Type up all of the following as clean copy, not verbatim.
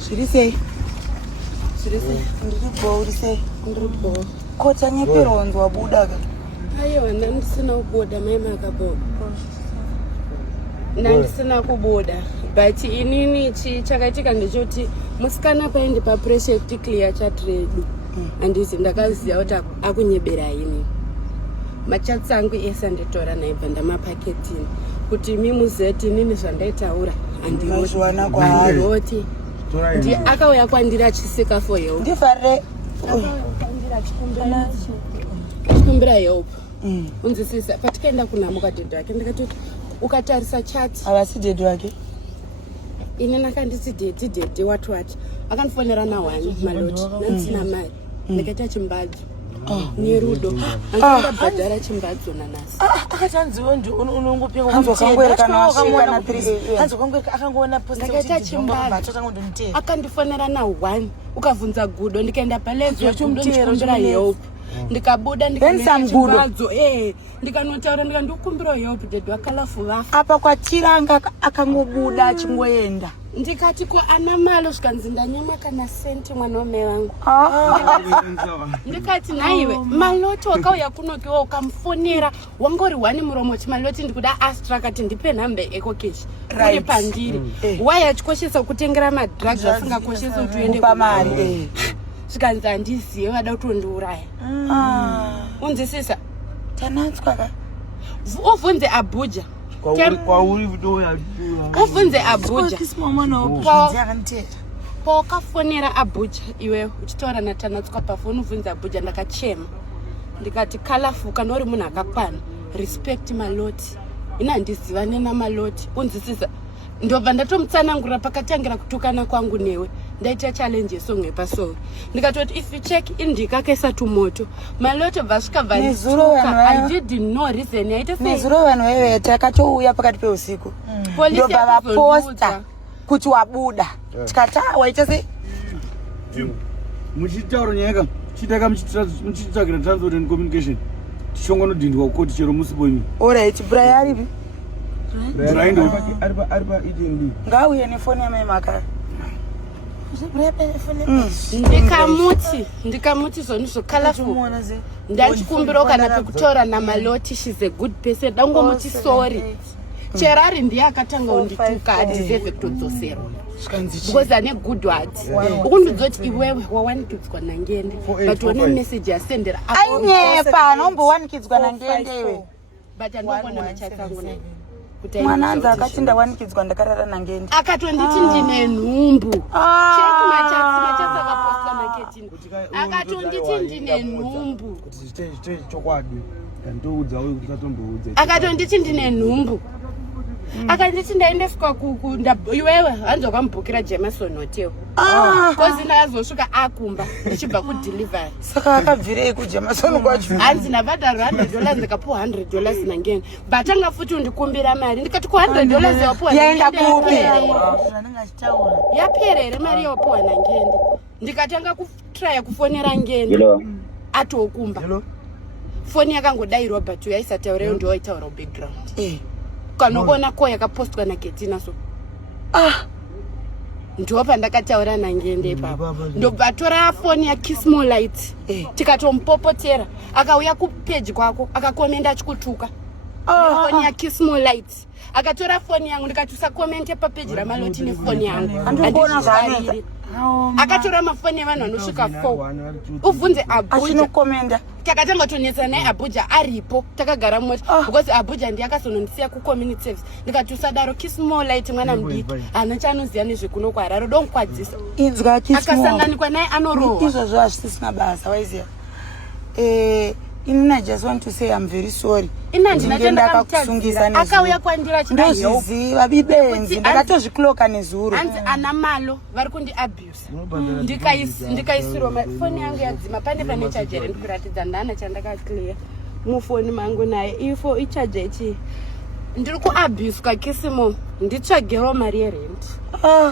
Zviri sei? Ndiripo. Kota nyeperonzo wabuda ka. Aiwa ndandisina kuboda mai makabo. Ndandisina kuboda. But inini chakaitika ndechoti musikana paende pa project clear chat redu. Andisi ndakaziya kuti akunyebera ini. Machatsangu ese nditora naibva ndamapaketini kuti mimuzeti nini zvandaitaura andizwana kwaari ndi akauya kwandira chisika for help ndifarire kwandira chikumbira help unzisisa patikaenda kunamuka dhedhi wake ndikati ukatarisa chat avasi dhedhi wake ini nakanditi dhedhi watu akandifonera na1 maloti nantsina mari ndikaita chimbadzo nerudo andabhadhara chimbadzo nanasi akatanziwo ndi unongopinga akangona ndakaita chimbadzo akandifonera na1 ukabvunza gudo ndikaenda paledzo gudo ndikumbira help ndikabuda ndikachimbadzo ndikanotaura ndikandikumbira help dhedhi wakalafu vafa apa kwatiranga akangobuda achingoenda ndikati ko ana malo zvikanzi ndanyama kana senti mwana wamai vangu ndikati naiwe maloti wakauya kunokiwa ukamufonera wangori wani muromo ti maloti ndikuda astra kati ndipe nhambe ekokeshi uri pandiri waya achikoshesa kutengera madrugs asingakoshesa kuti uende pamari zvikanzi handizive vada kutondiuraya unzisisa tanatswaka uvhunze abuja uvhunze abuja pawakafonera abuja iwe uchitaura natanatswa pafoni uvhunze abuja ndakachema ndikati kalafu kana uri munhu akakwana respect maloti ina handiziva nena maloti unzisisa ndobva ndatomutsanangurira pakatangira kutukana kwangu newe ndaita challenge yesongwe pasoro ndikatoti if you check indikakaisa tumoto maloti bvasvika bvaituka I didn't know reason yaita sei nezuro vanhu wewe takatouya pakati peusiku ndobva vaposta kuti wabuda tikati waita sei muchitaura nyaya chitaka muchitsvagira transport and communication tichongonodhindwa kukoti chero musiboimi alright brai aripi ngauye nefoni yamai makara ndikamuti zvoni zvokalafu ndachikumbiro kana pekutaura namaloti she's a good person dangomuti sorry chero ari ndiye akatanga undituka hadizeve kutodzoserwa because ane good words ukundidzoti iwewe wawanikidzwa nangende but one message yasendera ainyepa anombowanikidzwa nangende iwe but andobona machatsangu naye mwana anzi akati ndawanikidzwa ndakarara nangende akatonditi ndine nhumbu cheki machatsi akaposta maketini akatonditi ndine nhumbu akatonditi ndine nhumbu akanditi ndaendeswa iwewe hanzi wakamubhukira Jameson hotel kozi ndakazosvika akumba ndichibva kudelivery saka akabvirei kuJameson kwacho hanzi ndabhadharwa $100 ndikapuwa $100 nangeni but anga futi undikumbira mari ndikati ku $100 yapuwa yaenda kupi yapera mari yapuwa nangeni ndikatanga kutrya kufonera ngeni atokumba foni yakangodairwa but yaisataura ndio waitaura background kanobona ko yakapostwa naketina so ndo pandakataura nangende ipapo ndobatora foni yakismolite tikatompopotera akauya kupage kwako akakomenda achikutuka foni yakismolite akatora foni yangu ndikatusa comment papage ramaloti nefoni yangu andizvifariri akatora mafoni evanhu anosvika 4 uvhunze abuja takatanga tonetsa naye abuja aripo takagara mota because abuja ndiye akazonondisiya kucommunity service ndikati usadaro kismolite mwana mudiki hana chaanoziva nezvekuno kwararo donkwadzisa akasanganikwa naye anorohwa izvozvo hazvisisina basa waiziva I just want to say I'm very sorry. Akauya kwandira ndozviziva bibenzi ndakatozvikloka nezuro hanzi ana malo vari kundi abuse ndikaisirwa foni yangu yadzima pane charger ndikuratidza ndana chandakaclear mufoni mangu naye ifo icharger ichi ndiri kuabuse kakisimo nditsvagero mari yerent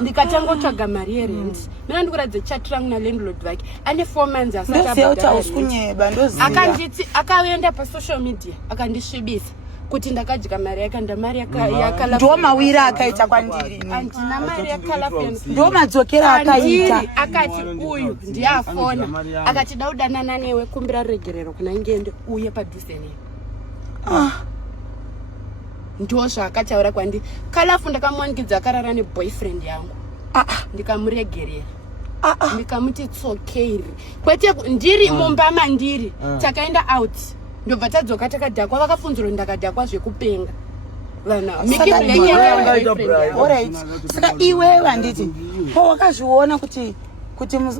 ndikatanga kutsvaga mari yerent mina ndikuratidza chat rangu nalandlord vake ane 4 months asati abhadhara akanditi akaenda pasocial media akandisvibisa kuti ndakadya mari yakanda mari yakala ndo mawira akaita kwandiri andina mari yakala ndo madzokera akaita akati uyu ndiafona akati daudanana newe kumbira regerero kuna ngende uye padhuze newe ndo zvakataura kwandiri Kalafu ndakamwanikidza akarara neboyfriend yangu ndikamuregerera ndikamuti tsokeri kwete ndiri mumba mandiri takaenda out ndobva tadzoka takadhakwa vakafunziro ndakadhakwa zvekupenga vana Miki alright saka iwe vanditi pawakazviona kuti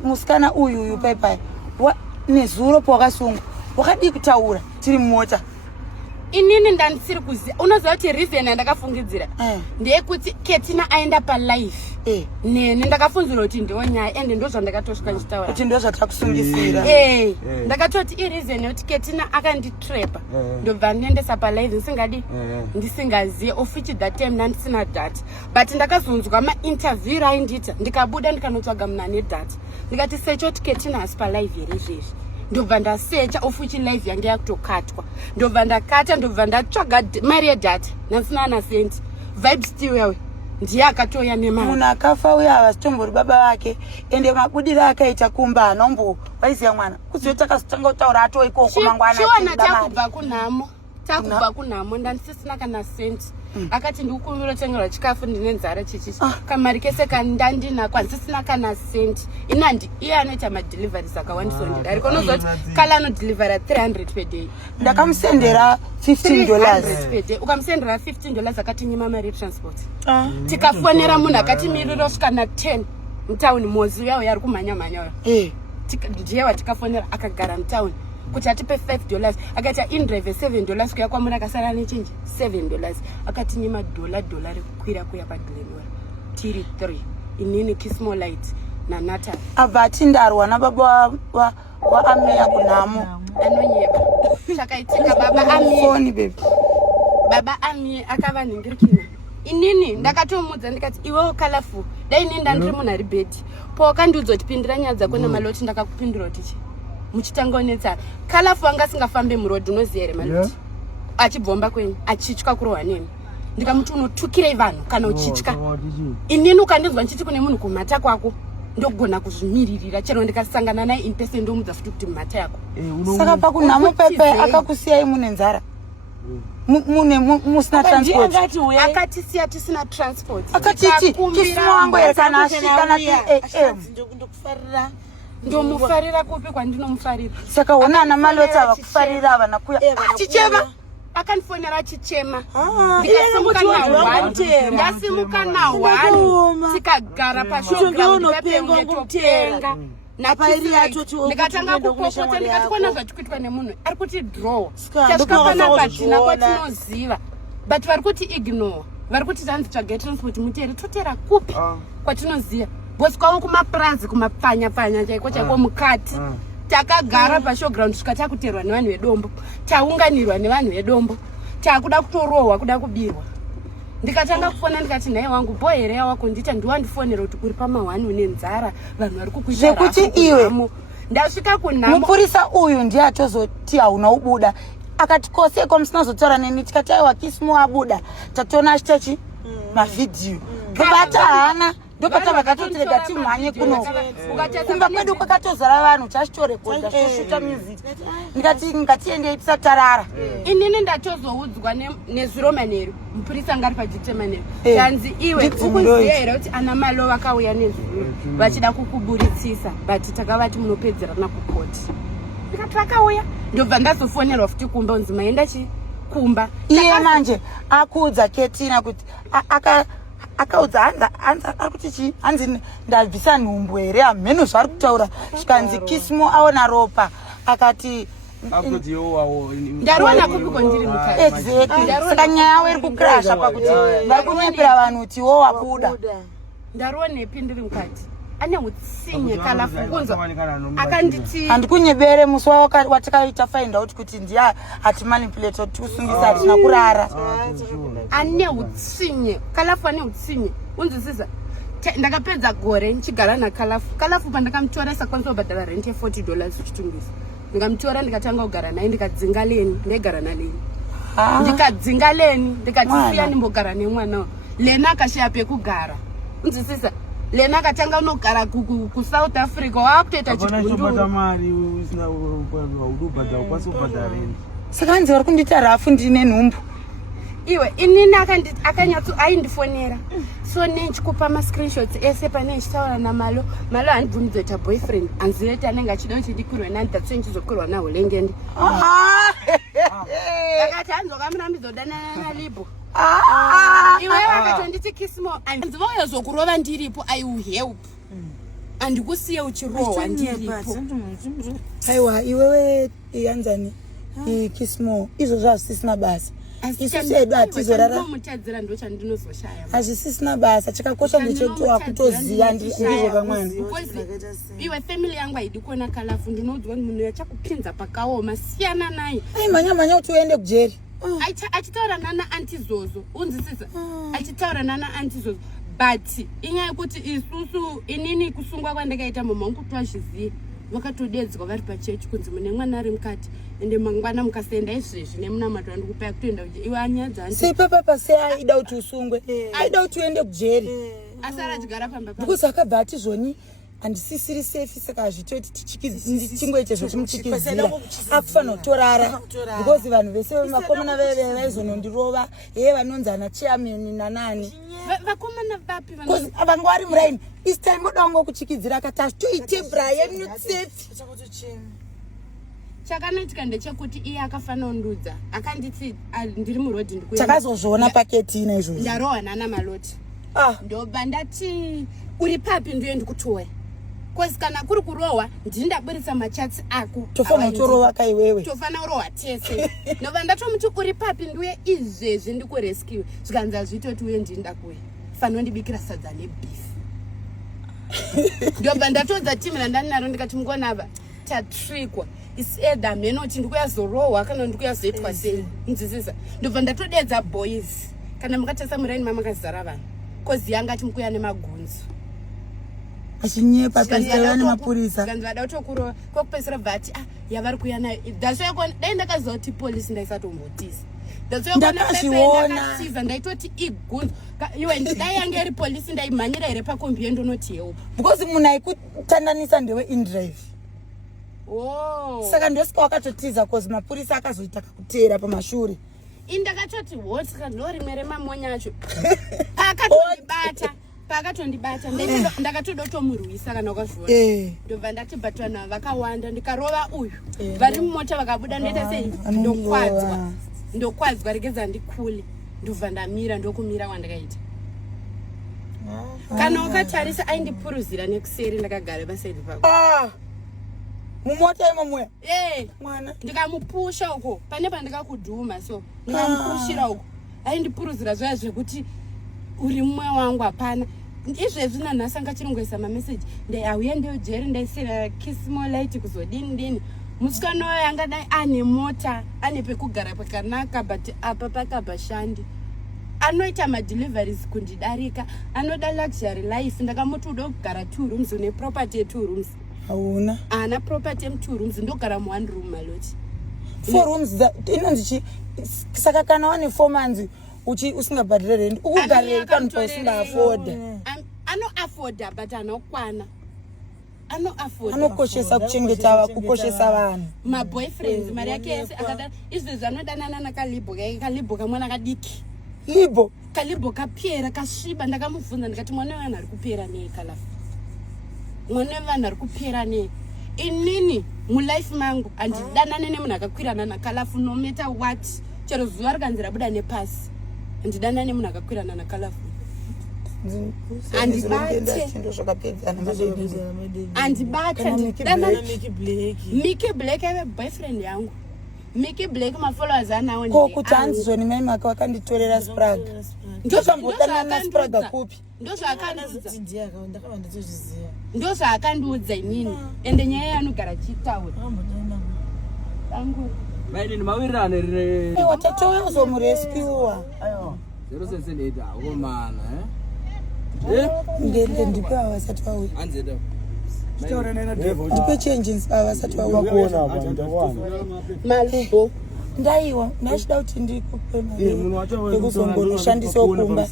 musikana uyu paipai nezuro pawakasunga wakadi kutaura tiri mumota inini ndandisiri kuziva unoziva kuti reason yandakafungidzira ndeyekuti Ketina aenda palive nene ndakafunzira kuti ndiwo nyaya ende ndo zvandakatosvika ndichitaura kuti ndo zvatakusungisira ndakatoti ireason yekuti Ketina akanditrapa ndobva ndiendesa palive ndisingazive of which that time ndandisina data but ndakazonzwa mainterview raindiita ndikabuda ndikanotsvaga muna nedata ndikati search kuti Ketina hasi palive here izvezvi ndobva ndasecha of which live yange yakutokatwa ndobva ndakata ndobva ndatsvaga mari yedata ndasina na senti vibe still yawe ndiye akatoya nemari munhu akafa uya havasitombori baba vake ende mabudiro akaita kumba hanombo waiziya mwana kuzive takazotanga kutaura ato ikoko mangwana chiona takubva kunhamo ndandisisina kana senti akati ndikukumbira kutengerwa chikafu ndine nzara chichichi kamari kese kandandinako handisisina kana senti inandi iye anoita madeliveries akawandisondera ariko unozoti kala anodhelivera 300 per day ndakamusendera $15 per day ukamusendera $15 akatinyima mari yetransport tikafonera munhu akatimirira osvika na 10 mutauni mozi yawo yari kumhanya ndiye watikafonera akagara mutauni kuti atipe $5 akati indrive $7 kuya kwamuri akasara nechinji $7 akatinyima $1 rekukwira kuya padhlenora tiri 3 inini Kismolite naNatal abva atindarwa nababa waAmiya kunhamo anonyeba zvakaitika baba Amiya akava ningirikina inini ndakatomudza ndikati iwewo Kalafu dai nenda ndiri munhu ari bhedhi pawakandudza kutipindira nyaya dzako namaloti ndakakupindira kuti chi muchitanga unetsara Kalafu anga singafambe murodhi unoziya here maloti achibvomba kwenyu achitya kurohwa nemi ndikamuti unotukirei vanhu kana uchitya inini ukandinzwa ndichiti kune munhu kumhata kwako ndogona kuzvimiririra chero ndikasangana naye in person ndomudza futi kuti mhata yako saka pakunhamo pepe akakusiyai mune nzara musina transport akatisiya tisina transport akatiti Kisimo wangu here kana asvika ndomufarira kupi kwandinomufarira saka una ana maloti avakufarira avana kuya achichema akandifonera achichema ndasimuka na1 tikagara pashogaupenga ndikatanga kupopota ndikati kona zvatikuitwa nemunhu ari kuti draw tasvika panapatina kwatinoziva but vari kuti ignore vari kuti tanzitsvaga transport mutere totera kupi kwatinoziva bosi kwavo kumapurazi kumapfanya-pfanya chaiko mukati takagara pashowground svika takuterwa nevanhu vedombo taunganirwa nevanhu vedombo takuda kutorohwa kuda kubirwa ndikatanga kufona ndikati nhaye wangu bohereya wako ndita ndiwandifonera kuti kuri pama1 une nzara vanhu vari kukuitazvekuti iwe ndasvika kunhamo mupurisa uyu ndiye atozoti hauna ubuda akati koseko musinazotaura neni tikati aiwa Kisimo abuda tatoona achitachi mavhidhiyo bata hana ndopata vakatotirega timhanye kuno kumba kwedu kwakatozara vanhu tachitorekodha toshuta music ndikati ngatiendei tisatarara inini ndatozoudzwa nezuro manheru mupurisa ngari pajite manheru tanzi iwe ukuziya here kuti ana malo vakauya nezuro vachida kukuburitsisa but takavati munopedzerana kukoti ndikati vakauya ndobva ndazofonerwa futi kumba unzi maenda chikumba iye manje akuudza Ketina kuti akaudza ari kuti chii hanzi ndabvisa nhumbu here hamheno zvaari kutaura zvikanzi Kisimo aona ropa akati ndariwana kupiko ndiri mukati exactly saka nyaya yavo iri kukrasha pakuti vari kunyepera vanhu kuti wo wabuda ndariwanepi ndiri mukati ane utsinye Kalafu kunzwa akanditi handikunyebere musi watakaita find out kuti ndiye atimanipulate kuti tikusungisa hatina kurara ane utsinye Kalafu ane utsinye unzwisisa ndakapedza gore ndichigara naKalafu pandakamutora sakwanisa kubhadhara rent $40 kuchitungisa ndikamutora ndikatanga kugara naye ndikadzinga leni ndaigara naleni ndikadzinga leni ndikati Mwana. siya ndimbogara nemwana lena akashaya pekugara unzwisisa lena akatanga unogara kuSouth Africa waakutoita chigunduru mari usina udubhadha ukwasi kubhadha rent saka anzi vari kundita rafu ndine nhumbu iwe inini akanyatso aindifonera so nechikupa mascreenshots ese pane nchitaura namalo handibvumi kuzoita boyfriend anzireti anenge achida kuti ndikurwe nani tatso nchizokurwa naho lengendi akati hanzokamunambizodanana nalibo iwe wakatonditi kismo anzivauya zokurova ndiripo I will help andikusiye uchirohwa ndiripo aiwa iwewe yanzani ikismo izvo zvazvisisina basa isusu edu hatizorara mutadzira ndo chandinozoshaya hazvisisina basa chakakosha ndechetowa kutoziva ndizvo kamwana iwe family yangu haidi kuona kalafu ndinodzwa munhu yachakupinza pakaoma siyana naye ai manya kuti uende kujeri achitaura nana antizozo unzisisa achitaura nana antizozo but inyaya yekuti isusu inini kusungwa kwandakaita mama kutwazviziva vakatodedzwa vari pachechi kunzi mune mwana ari mukati ende mangwana mukasaenda izvezvi nemunamato andikupai kutoenda iwe anyadza sepapapa sei aida kuti usungwe aida kuti uende kujeri asara adyigara pamba because akabva atizvoni handisisiri safe saka hazvitoti tichingoite zvotimuchikizira akufanira kutorara because vanhu vese makomana veve vaizonondirova heye vanonzi ana chairman nanani vakomana vapi vanga vari muraini this time oda wangu kuchikidzira akati hazvitoite brian not safe chakanaitika ndechekuti iye akafanira kundudza akanditi ndiri murodhi ndikuenda takazozviona paketina izvozvo ndarohwa nana maloti ndobva ndati uri papi ndiye ndikutoya kozi kana kuri kurohwa ndindaburitsa machatsi ako tofanira kutorova kaiwewe tofanira kurohwa tese ndobva ndatomuti uri papi ndiye izvezvi ndikurescue zvikanzi hazvitoti uye ndinda kuwe fanira ndibikira sadza nebeef ndobva ndatodza timu randaninaro ndikati mukonava tatrikwa iseda mheno kuti ndikuyazorohwa kana ndikuyazoitwa sei nzisisa ndobva ndatodedza boys kana mukatasa muraini mamakazara vanhu kozi yanga ati mukuya nemagunzu achinyepa pesera nemapurisa kanzi vada kutokurova kwokupesera bvati yavari kuya nayo dasoyakona dai ndakaziva kuti polisi ndaisatombotisa ndakazviona ndaitoti igunzu iwe dai yange iri polisi ndaimhanyira here pakombi yendonoti help because munhu aikutandanisa ndewe indrive saka ndosika wakatotiza cause mapurisa akazoita kakutera pamashure indakatoti hotka ndorimwe remamonya acho paakatondibata ndakatoda kutomurwisa kana ukazviona ndobva ndati but vanhu vakawanda ndikarova uyu vari mumota vakabuda ndoita sei ndokwadzwa regedza ndikule ndobva ndamira ndokumira wandakaita kana ukatarisa aindipuruzira nekuseri ndakagara pasaidi pako mumota imomoya mwana ndikamupusha uko pane pandikakudhuma so ndikamupushira uko aindipuruzira zvaya zvekuti uri mumwe wangu hapana izvezvi nanhasi angachirongesa mameseji ndaiauya ndeujeri ndaisira kismo light kuzodini musikana wayo angadai ane mota ane pekugara pakanaka but apa pakabhashandi anoita madeliveries kundidarika anoda luxury life ndakamoti uda kugara 2 rooms une property ye2 rooms hauna ana property ye2 rooms ndogara mu1 room maloti 4 rooms inonzi saka kana wane 4 months usingabhadhira rent ukugarira pano pausingaafforda anoafforda but anokwana anokoshesa kuchengeta kukoshesa vanhu maboyfriends mari yake yese akada izvezvi anodanana nakalibo kalibo kamwana kadiki libo kalibo kapera kasviba ndakamubvunza ndikati mwana wevanhu ari kupera nei kalafu mwana wevanhu ari kupera nei inini mulife mangu handidanane nemunhu akakwirana nakalafu no matter what chero zuva rikanzi rabuda nepasi handidanane nemunhu akakwirana nakalafu andibate Mickey Black ave boyfriend yangu Mickey Black mafollowers anawo ko kuti hanzizoni mai maka wakanditorera spraga ndozvambodanana spraga kupi ndozvaakandiudza inini ende nyaya yanogara chitaura maini mawirirane rine watatowe uzomurescuwa 078 akomana ngende ndipe avasati vauya anzeda ndipe changes avasati vauya malibo ndaiwa ndachida kuti ndikupe munhu wacho yekuzongonoshandisa kumba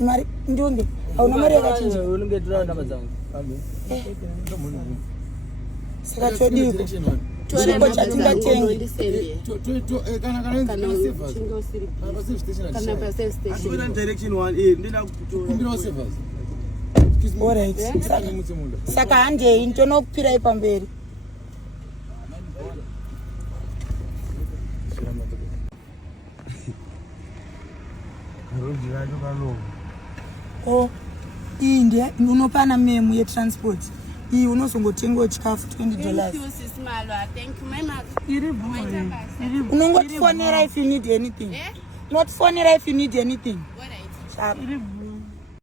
mari ndionge hauna mari yakachinja unenge tora namba dzangu saka chodiko chipo chatingatengi alright saka handei ndinokupirai pamberi iyi ndiye unopana memu yetransport iyi unozongotengawo chikafu $20 unongotifonera if you need anything notifonera if you need anything sharp